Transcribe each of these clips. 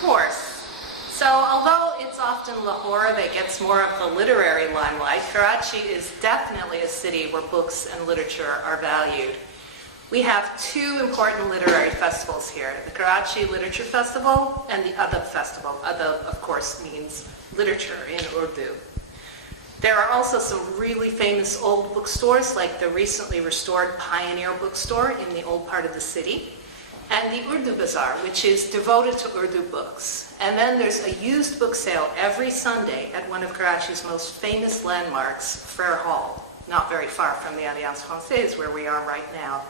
course. So although it's often Lahore that gets more of the literary limelight, Karachi is definitely a city where books and literature are valued. We have two important literary festivals here, the Karachi Literature Festival and the Adab Festival. Adab, of course, means literature in Urdu. There are also some really famous old bookstores, like the recently restored Pioneer Bookstore in the old part of the city, and the Urdu Bazaar, which is devoted to Urdu books. And then there's a used book sale every Sunday at one of Karachi's most famous landmarks, Frere Hall, not very far from the Alliance Française where we are right now.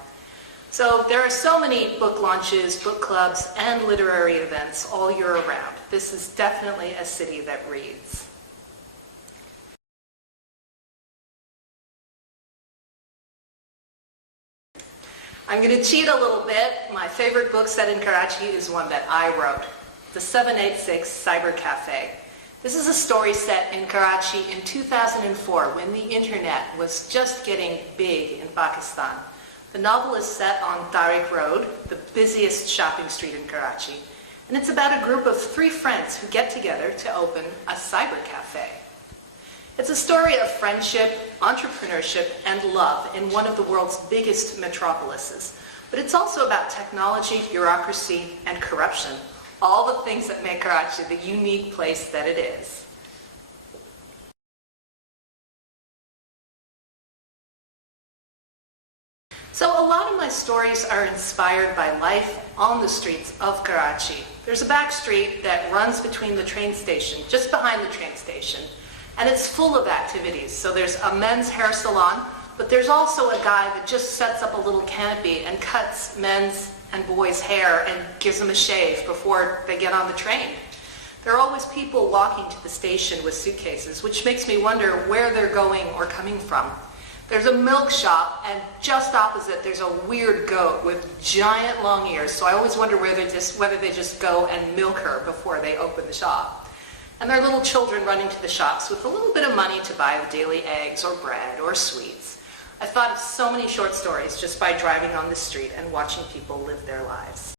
So there are so many book launches, book clubs, and literary events all year round. This is definitely a city that reads. I'm going to cheat a little bit. My favorite book set in Karachi is one that I wrote, The 786 Cyber Cafe. This is a story set in Karachi in 2004 when the internet was just getting big in Pakistan. The novel is set on Tariq Road, the busiest shopping street in Karachi, and it's about a group of 3 friends who get together to open a cyber cafe. It's a story of friendship, entrepreneurship, and love in one of the world's biggest metropolises. But it's also about technology, bureaucracy, and corruption, all the things that make Karachi the unique place that it is. So a lot of my stories are inspired by life on the streets of Karachi. There's a back street that runs between the train station, just behind the train station, and it's full of activities. So there's a men's hair salon, but there's also a guy that just sets up a little canopy and cuts men's and boys' hair and gives them a shave before they get on the train. There are always people walking to the station with suitcases, which makes me wonder where they're going or coming from. There's a milk shop, and just opposite there's a weird goat with giant long ears, so I always wonder whether they just go and milk her before they open the shop. And there are little children running to the shops with a little bit of money to buy the daily eggs or bread or sweets. I thought of so many short stories just by driving on the street and watching people live their lives.